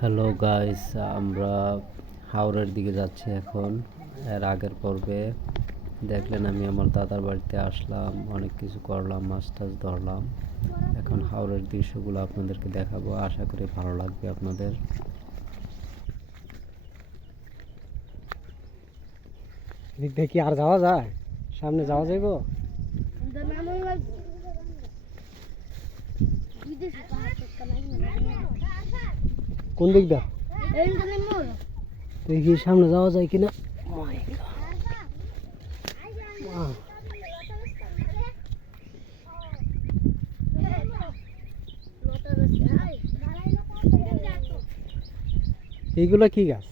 Hello guys, আমরা হাওড়ের দিকে যাচ্ছি এখন। এর আগের পর্বে দেখলেন আমি আমার দাদার বাড়িতে আসলাম, অনেক কিছু করলাম, মাছ টাছ ধরলাম। এখন হাওড়ের দৃশ্যগুলো আপনাদেরকে দেখাবো, আশা করি ভালো লাগবে আপনাদের। এদিক থেকে কি আর যাওয়া যায়? সামনে যাওয়া যাইব? কোন দিক দা দেখি সামনে যাওয়া যায় কিনা। এইগুলা কি গাছ?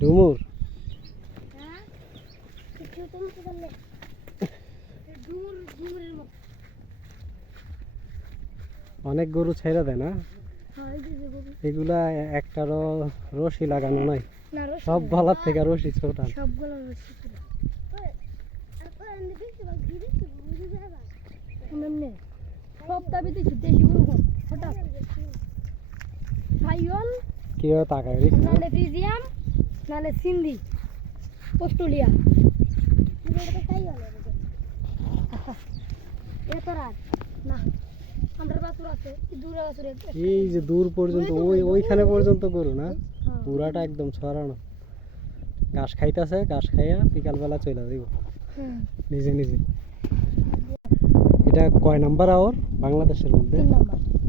ডুমুর। অনেক গরু ছেড়ে দেয় না? এগুলা একটারও রশি লাগানো নাই, সব ভালার থেকে রশি ছোটা। কেউ তাকায় নালে ফ্রিজিয়াম নালে সিন্ধি অস্ট্রেলিয়া এই যে দূর পর্যন্ত ওইখানে পর্যন্ত গরু না, পুরাটা একদম ছড়ানো। ঘাস খাইতেছে, ঘাস খাইয়া বিকালবেলা চলে যাইব নিজে নিজে। এটা কয় নাম্বার আওয়ার বাংলাদেশের মধ্যে?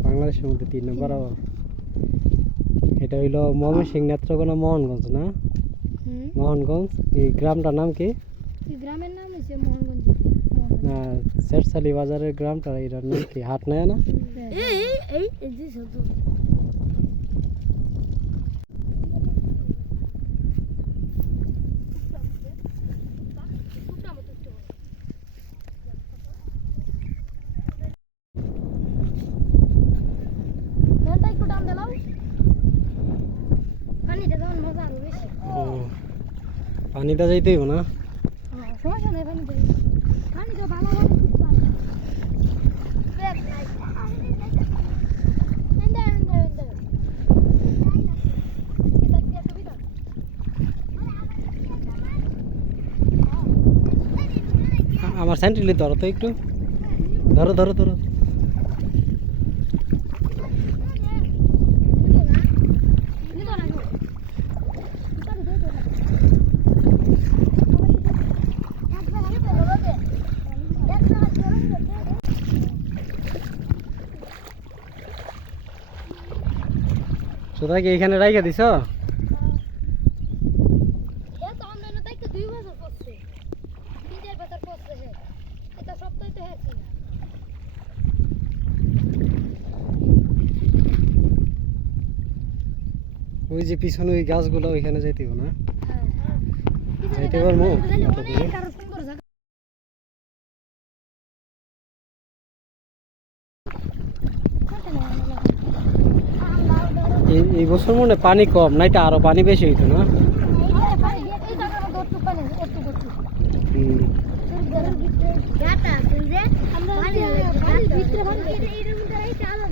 বাংলাদেশের মধ্যে 3 নাম্বার আওয়ার। এটা হইলো ময়মনসিংহ নেত্রকোনা মোহনগঞ্জ না? মোহনগঞ্জ। এই গ্রামটার নাম কি? গ্রামের নাম হচ্ছে মোহনগঞ্জ না, শেরশালি বাজারের গ্রামটা এটার নাম কি? হাট নয়া না? পানিটা যাইতে হইব না? আমার স্যান্ডেল ধরো তো একটু, ধরো ধরো ধরো। সুতরাং কি এখানে রাইখা দিছ? ওই যে পিছনে ওই গাছগুলো, ওইখানে যাইতে হবে না? যাইতে পারবো? এই বছর মনে পানি কম, নাইটা আরো পানি বেশি হইতো না?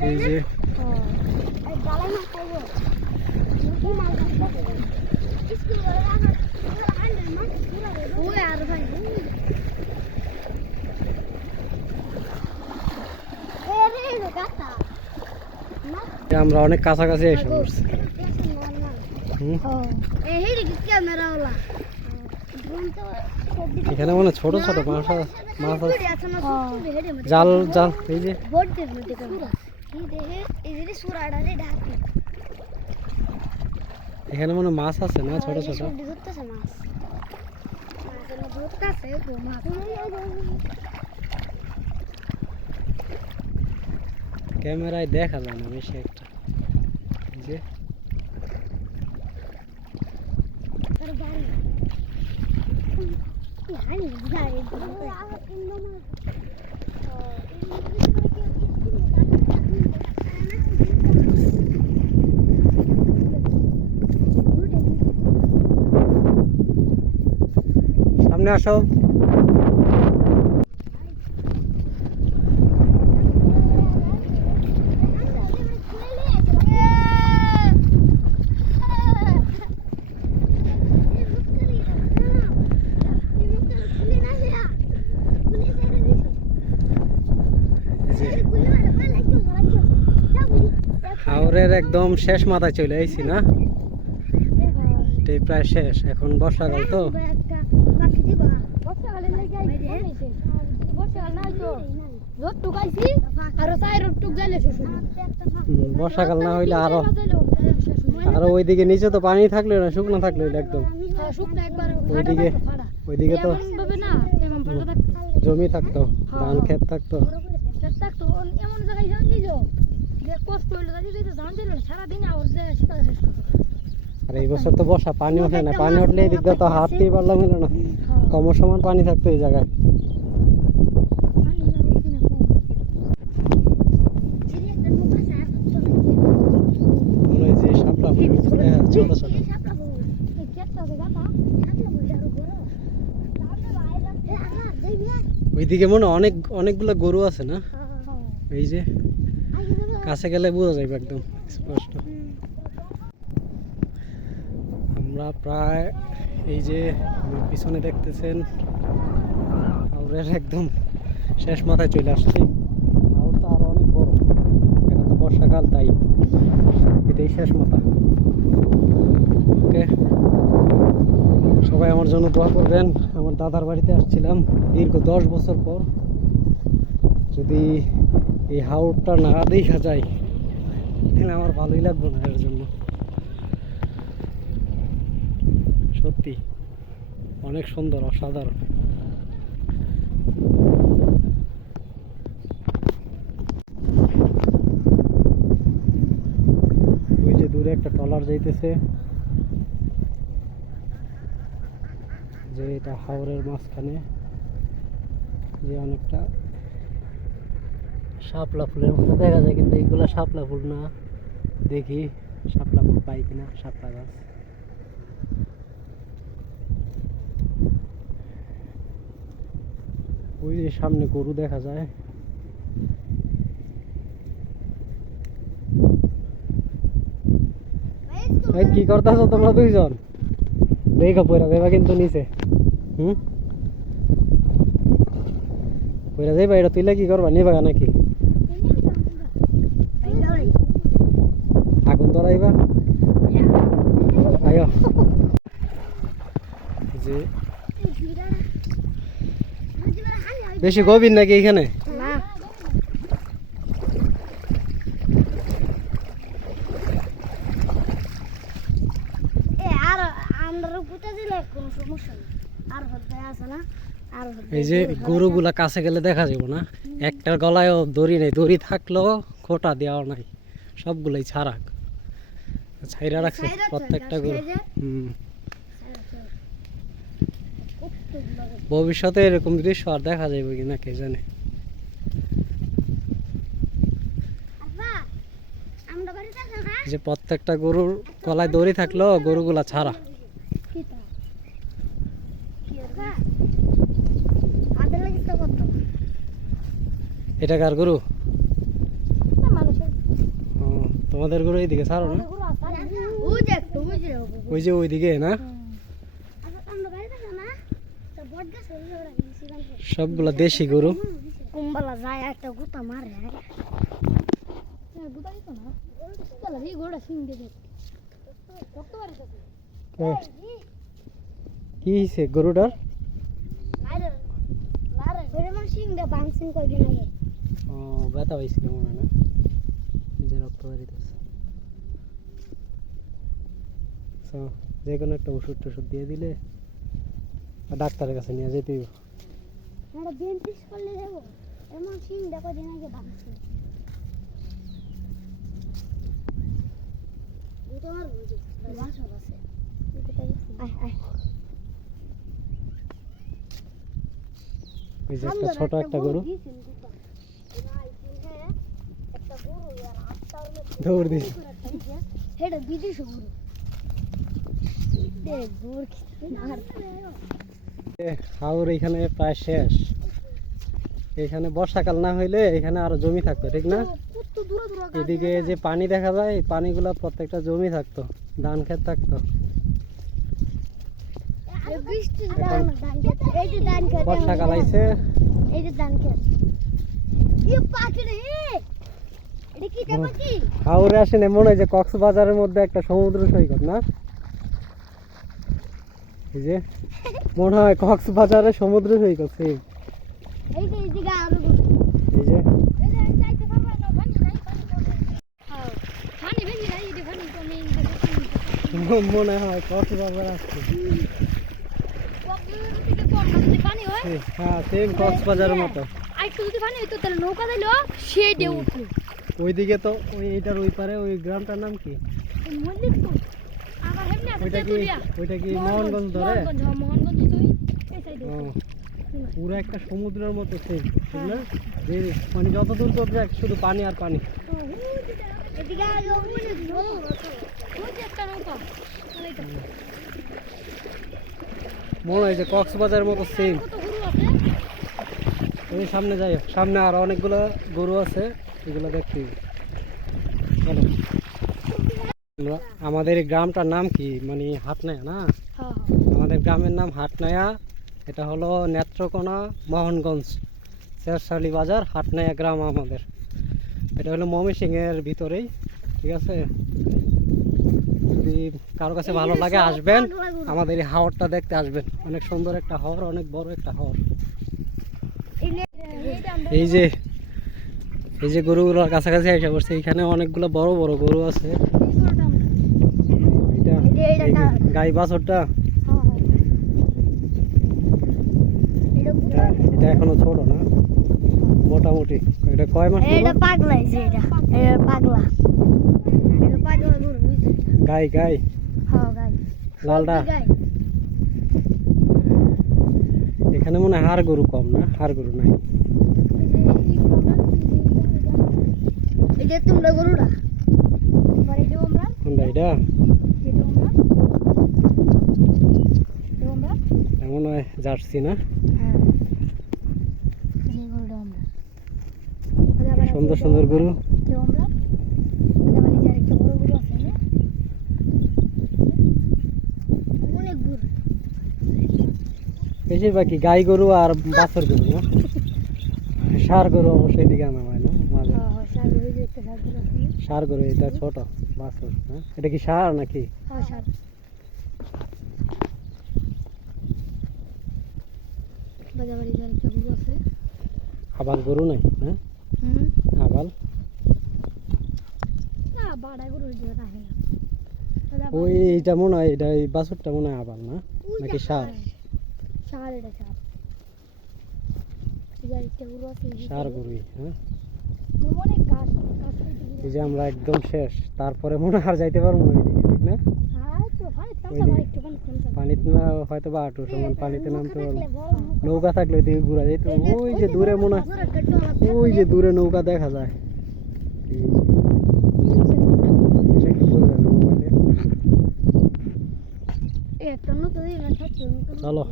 এই যে আমরা অনেক কাছাকাছি এসে পড়ছি। এখানে মানে ছোট ছোট মাছ আছে। জাল জাল এই যে এখানে মনে মাছ আছে না, ছোট ছোট। ক্যামেরায় দেখা যায় না বেশি একটা। এই যে সামনে আসো। হাওরের একদম শেষ মাথায় চলে আইছি না, এটাই প্রায় শেষ। এখন বর্ষাকাল তো, বর্ষাকালে লেগে আইছে বর্ষাকাল নাই তো রোদটুক আইছি আর তাই রোদটুক যাইলে শেষ হইলো। বর্ষাকাল না হইলে আরো আরো ওইদিকে নিচে তো পানি থাকলে না, শুকনো থাকলে একদম শুকনা একবার ওইদিকে ফাড়া ওইদিকে তো এমন ভাবে না এমন ফাড়া থাকতো জমি থাকতো, ধান ক্ষেত থাকতো। থাকতো এমন জায়গায় যান দিল যে কষ্ট হইলো দাদি দিতে জান দিল সারাদিন আওয়াজ যায় সেটা শেষ করতে। আর এই বছর তো বর্ষা, পানি ওঠে না, পানি উঠলে এই দিক দিয়ে তো হাঁটতেই পারলাম না, কম সমান পানি থাকতো এই জায়গায়। মনে হয় যে শাপলা ফুল দেখা যাচ্ছে ছোট ছোট। ওইদিকে মনে হয় অনেকগুলো গরু আছে না, এই যে কাছে গেলে বোঝা যাবে একদম স্পষ্ট। আমরা প্রায় এই যে আমার পিছনে দেখতেছেন হাওরের একদম শেষ মাথায় চলে আসছি। হাওরটা আরো অনেক বড়, এখন তো বর্ষাকাল তাই এটাই শেষ মাথা। ওকে, সবাই আমার জন্য দোয়া করবেন। আমার দাদার বাড়িতে আসছিলাম দীর্ঘ 10 বছর পর, যদি এই হাওরটা না দেখা যায় তাহলে আমার ভালোই লাগবে না। এর জন্য সত্যি অনেক সুন্দর, অসাধারণ। ওই যে দূরে একটা ট্রলার যাইতেছে, যে এটা হাওরের মাঝখানে যে অনেকটা শাপলা ফুলের মতো দেখা যায়, কিন্তু এইগুলা শাপলা ফুল না। দেখি শাপলা ফুল পাই কিনা, শাপলা গাছ। ওই যে সামনে গরু দেখা যায়। এই কি করতেছো তোমরা দুইজন? দেখা পয়রা যাইবা কিন্তু নিচে। পয়রা যাইবা, এটা তুইলে কি করবা, নিবা নাকি আগুন ধরাইবা? আয়ো। যে বেশি গভীর নাকি এখানে? না আর আমরা পুঁতে দিলে কোনো সমস্যা নেই। আর হতে আছে না, আর এই যে গরুগুলা কাছে গেলে দেখা যাবে না, একটার গলায়ও দড়ি নেই, দড়ি থাকলেও খোটা দেওয়া নাই, সবগুলাই ছাড়া ছাইরা রাখছে প্রত্যেকটা গরু। ভবিষ্যতে এরকম দৃশ্য আর দেখা যাবে কিনা কে জানে। যে প্রত্যেকটা গরুর গলায় দড়ি থাকলেও গরুগুলা ছাড়া। এটা কার গরু? ও, তোমাদের গরু এইদিকে ছাড়ো না? ওই যে ওইদিকে না, সবগুলা দেশি গরু। কুম্বালা যায় একটা গুতা মারে গুতা দিত না এই গোড়া সিং দিয়ে কি হয়েছে গরুটার? ও, ব্যথা হয়েছিল মনে হয় না, যে রক্ত বেরিতেছে। যে কোনো একটা ওষুধ টষুধ দিয়ে দিলে ডাক্তারের কাছে নিয়ে যেতে হইব। ওই যে একটা ছোট একটা গরু দৌড় দিছে। হাওর এখানে প্রায় শেষ। এখানে বর্ষাকাল না হইলে এখানে আরো জমি থাকতো, ঠিক না? এদিকে যে পানি দেখা যায়, পানিগুলা প্রত্যেকটা জমি থাকতো, ধান ক্ষেত থাকতো। বর্ষাকাল আইছে, এই যে ধান ক্ষেত এটা কি দেখো কি হাওরে আসেন মনে হয় যে কক্সবাজারের মধ্যে একটা সমুদ্র সৈকত না, এই যে মনে হয় কক্সবাজারের সমুদ্র সৈকত সেই, এই যে এই জায়গা আরো এই যে এই যে যাইতে পারবা না পানি নাই হ্যাঁ পানি বেশি নাই এই পানি কমে মনে হয় কক্সবাজার আসছে। কক্সবাজার থেকে কম না যদি পানি হয় হ্যাঁ সেম কক্সবাজারের মতো। আর একটু যদি পানি হইতো তাহলে নৌকা দিলো সেই ডে উঠলো ওইদিকে তো ওই এইটার ওই পারে ওই গ্রামটার নাম কি, মল্লিকপুর আবার হেমনে আছে ওইটা কি তেতুলিয়া ওইটা কি মোহনগঞ্জ ধরে? মোহনগঞ্জ তো এই সাইডে ও, পুরো একটা সমুদ্রের মতো সেম, ঠিক না? যে মানে যত দূর চোখ যায় শুধু পানি আর পানি। এদিকে আগে ওই যে একটা নৌকা ওইটা মনে হয় যে কক্সবাজারের মতো সেম। কত গরু আছে ওই সামনে যাই, সামনে আর অনেকগুলো গরু আছে, এগুলো দেখতে চলো। আমাদের এই গ্রামটার নাম কি মানে হাটনায়া না, হ্যাঁ আমাদের গ্রামের নাম হাটনায়া। এটা হলো নেত্রকোনা মোহনগঞ্জ শেরশালি বাজার হাটনায়া গ্রাম আমাদের। এটা হলো ময়মনসিংহের ভিতরেই, ঠিক আছে? যদি কারো কাছে ভালো লাগে আসবেন, আমাদের এই হাওরটা দেখতে আসবেন। অনেক সুন্দর একটা হাওর, অনেক বড় একটা হাওর। এই যে এই যে গরুগুলোর কাছাকাছি এসে পড়ছে, এখানে অনেকগুলো বড় বড় গরু আছে। এটা এই যে গাই বাছরটা, এটা এখনো ছোট না মোটামুটি। এটা কয় মাস? এটা পাগলা এই যে এটা পাগলা গরু গাই গাই হ্যাঁ গাই লালটা। গাই এখানে মনে হয় হাড় গরু কম না, হাড় গরু নাই। এই যে তোমরা গরুটা পরে যে আমরা কোনটা এটা? যেটা আমরা এমন হয় জার্সি না? হ্যাঁ এই গরুটা আমরা সুন্দর সুন্দর গরু। যে আমরা আবার এই যে আরেকটা বড় গরু আছে না অনেক গরু বেশিরভাগই গাই গরু আর বাছর গরু না, ষাঁড় গরু অবশ্যই দিকে আনা হয় না মাঝে। হ্যাঁ হ্যাঁ সার গরু যে একটা সার গরু আছে না ষাঁড় গরু এটা ছোট বাছর, হ্যাঁ এটা কি ষাঁড় নাকি? হ্যাঁ সার বাজাবাড়ি যে আরেকটা গরু আছে আবাল গরু নাই হ্যাঁ? হুম আবাল না বাড়া গরু যে রাখে না ওই এটা মনে হয়, এটা এই বাছরটা মনে হয় আবাল না নাকি ষাঁড়? সার এটা সার এই যে আরেকটা গরু আছে ষাঁড় গরুই হ্যাঁ। অনেক গাছ গাছ এই যে আমরা একদম শেষ, তারপরে মনে হয় আর যাইতে পারবো না ওইদিকে, ঠিক না? আর তো হয় তাহলে ওইদিকে। ভাই একটু কম পানিতে না হয়তো বা হাঁটু সমান পানিতে নামতে পারবো, নৌকা থাকলে ওইদিকে ঘোরা যেত। ওই যে দূরে মনে হয়, ওই যে দূরে নৌকা দেখা যায়। এই যে। এটা কি বোঝা যায় না মোবাইলে? একটা নতুন দিন থাকছে চলো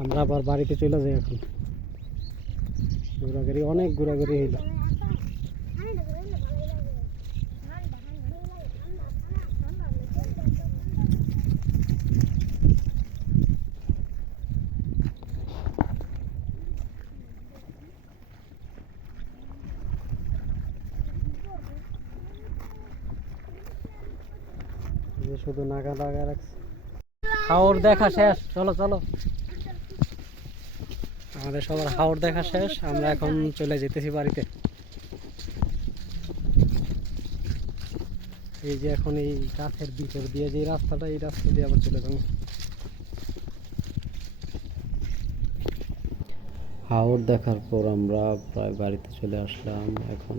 আমরা আবার বাড়িতে চলে যাই এখন। ঘোরাঘুরি অনেক ঘোরাঘুরি হইল। যে শুধু নাগা লাগা রাখছে। হাওর দেখা শেষ, চলো চলো। আমাদের সবার হাওর দেখা শেষ, আমরা এখন চলে যেতেছি বাড়িতে। এই যে এখন এই গাছের ভিতর দিয়ে যে রাস্তাটা, এই রাস্তা দিয়ে আবার চলে যাবো। হাওর দেখার পর আমরা প্রায় বাড়িতে চলে আসলাম। এখন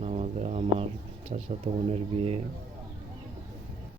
আমার চাচাতো বোনের বিয়ে।